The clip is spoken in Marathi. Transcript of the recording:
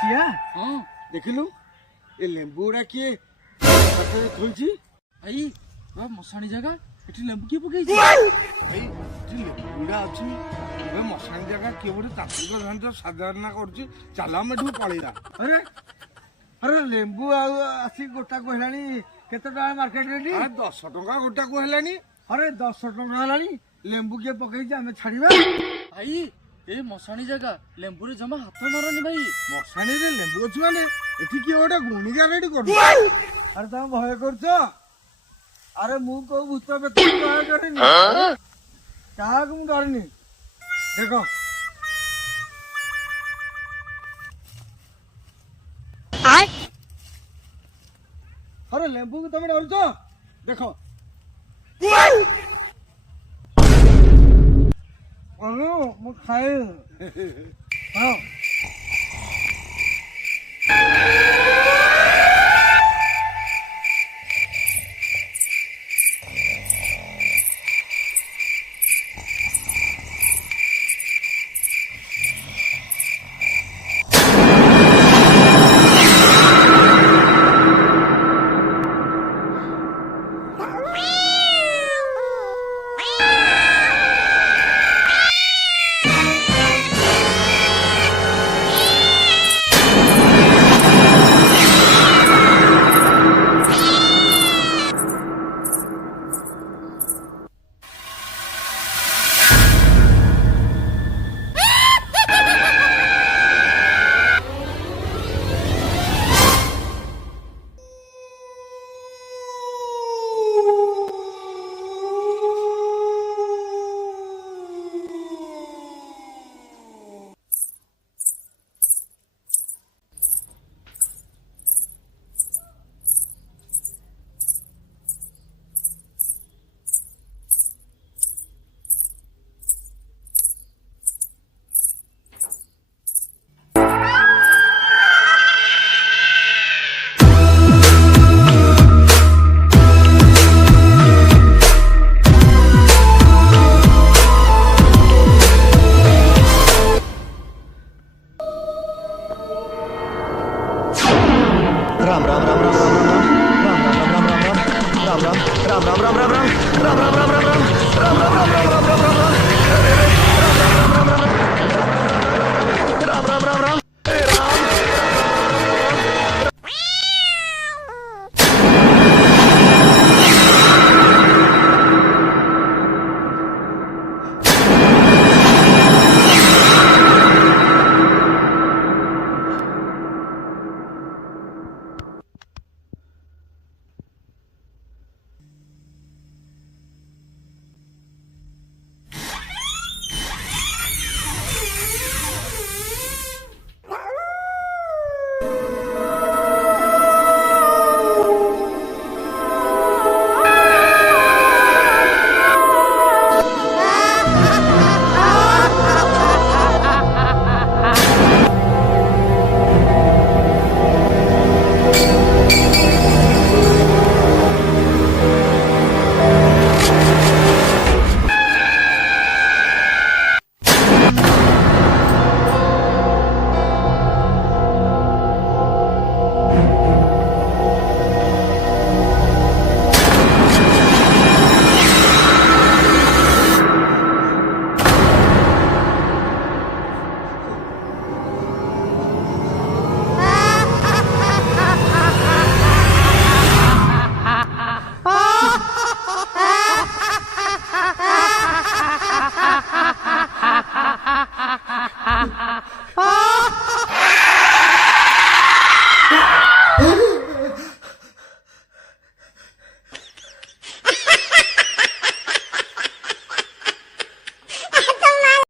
चिया हाँ देखिलु ए लेंबू गुड़ा किए थोड़ी भाई वह मशाणी जगह एठी लेंबू किए पकई भाई लेंबू गुड़ा अच्छी मशाणी जगह किए गोटे तांत्रिक धान साधारण करुच्ची चल आम एठू पलैया अरे अरे लेंबू आसी गोटा को हेलानी केते टका मार्केट रेट अरे 10 टका गोटा को हेलानी अरे 10 टका हेलानी लेंबू किए पकई आमे छाड़ीबा भाई ए मशाणी जगह लेंबू रे जमा हाथ मारनी भाई मशाणी रे लेंबू अछि माने एठी किए गोटे गुणिका रेडी करू अरे तुम भय करछ अरे मु को भूत बेत भय करेनी क्या मु डरनी देखो अरे लेंबू को तुम डरछ देखो अरे मु खाए हाँ